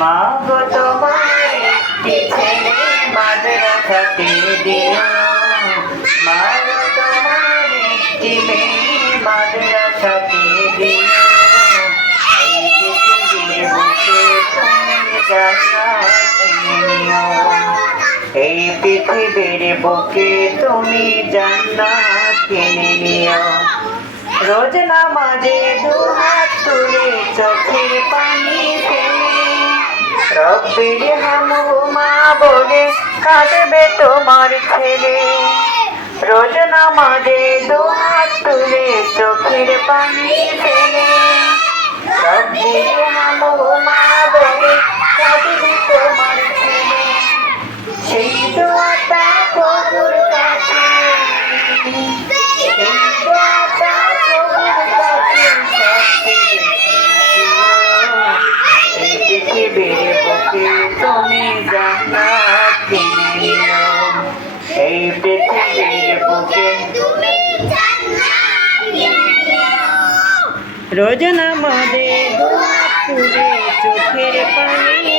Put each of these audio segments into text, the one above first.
মা গো তোমার একটি ছেলে মাদ্রাসাতে দিও মা গো তোমার একটি মেয়ে এই পৃথিবীর বুকে তুমি জান্নাত কিনে নিও। রোজ নামাজে দু হাত তুলে পানি রব্বির হামুমা বলে কাঁদবে তোমার ছেলে। রোজ নামাজে দু হাত তুলে চোখের পানি ফেলে। রব্বির হামুমা বলে কাঁদবে তোমার ছেলে। সেই দোয়াটা রোজ নামাজে দুহাত তুলে চোখের পানি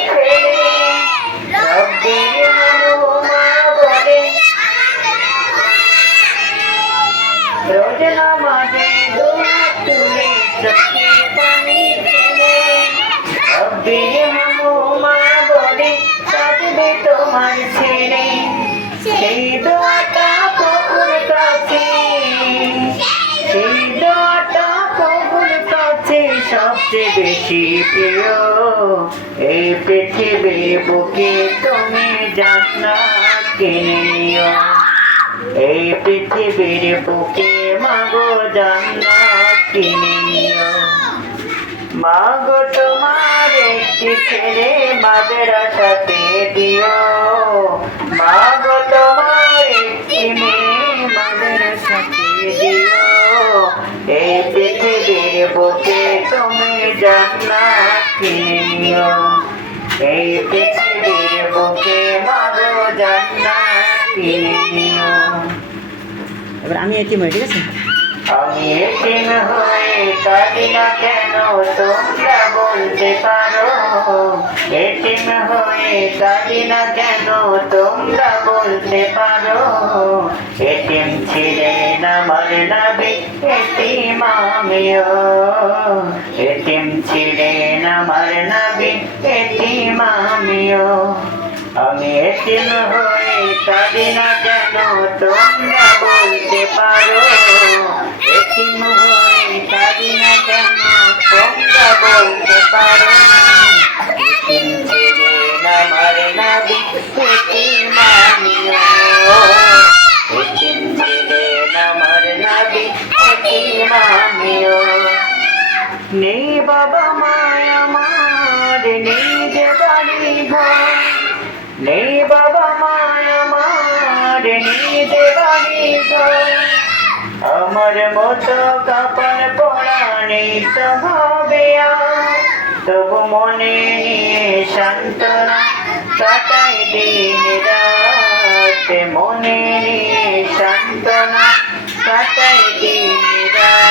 রোজ নামাজে বলে কাঁদবে তোমার ছেলে সেই দোয়াটা বেশি প্রিয় এই পৃথিবীর বুকে তুমি জান্নাত কিনে নিও। এই পৃথিবীর বুকে মাগো জান্নাত কিনে নিও। মাগো তোমার একটি ছেলে মাদ্রাসাতে দিও। মাগো তোমার একটি মেয়ে জান্নাত কিনে নিও এই পৃথিবীর বুকে মাগো জান্নাত কিনে নিও এবার আমি এটি ঠিক আছে? আমি এতিম হয়ে কাঁদি না কেন? তোমরা বলতে পারো। এতিম হয়ে কাঁদি না কেন? তোমরা বলতে পারো। এতিম ছিলেন আমার নবী এতিম আমিও এতিম ছিলেন আমার নবী এতিম আমিও আমি এতিম হয়ে কাঁদি না কেন? তোমরা বলতে পারো। নেই বাবা মায় আমার, নেই যে বাড়ি ঘর। নেই বাবা মায় আমার, নেই যে বাড়ি ঘর। আমার মতো কাপড় পরা নেই তো হবে তবু মনে নিয়ে সান্ত্বনা কাটাই দিন রাত। মনে নিয়ে সান্ত্বনা কাটাই দিন রাত।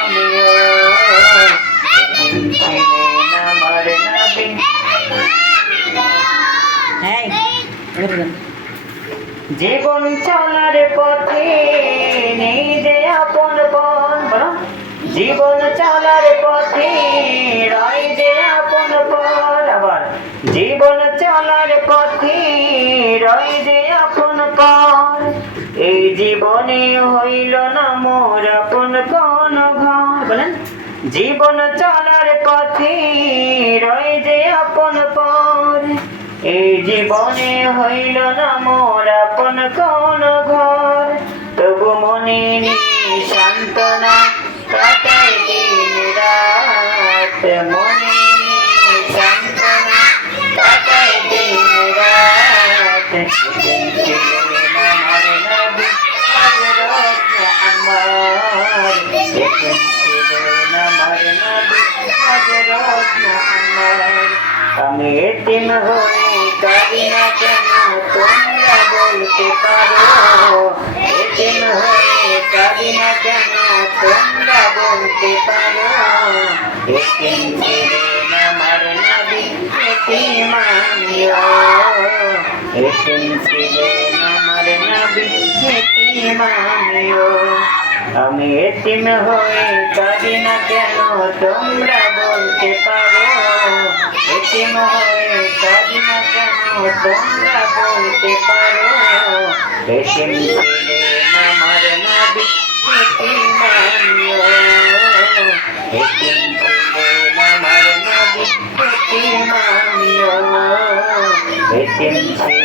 জীবন চলার পথে নেই যে আপন পথ। বলো। জীবন চলার পথে রয় যে আপন পথ। আবার। জীবন চলার পথে রয় যে আপন পথ। এই জীবনে হইল না মোর আপন কোন ঘর। বলেন। জীবন চলার পথে রয় যে আপন পর এই জীবনে হইল না মোর আপন কোন ঘর। তবু মনে সান্ত্বনা কাটাই দিন রাত। মনে সান্ত্বনা কাটাই দিন রাত। আমি এতিম হয়ে কাঁদি না কেন তোমরা বলতে পারো এতিম হয়ে কাঁদি না কেন তোমরা বলতে পারো এতিম ছিলেন আমার নবী এতিম আমিও এতিম ছিলেন আমার নবী এতিম আমিও আমি এতিম হয়ে কাঁদি না কেন? তোমরা বলতে পারো। এতিম হয়ে কাঁদি না কেন? তোমরা বলতে পারো ছিলেন আমার নবী আমার নবী ছিলেন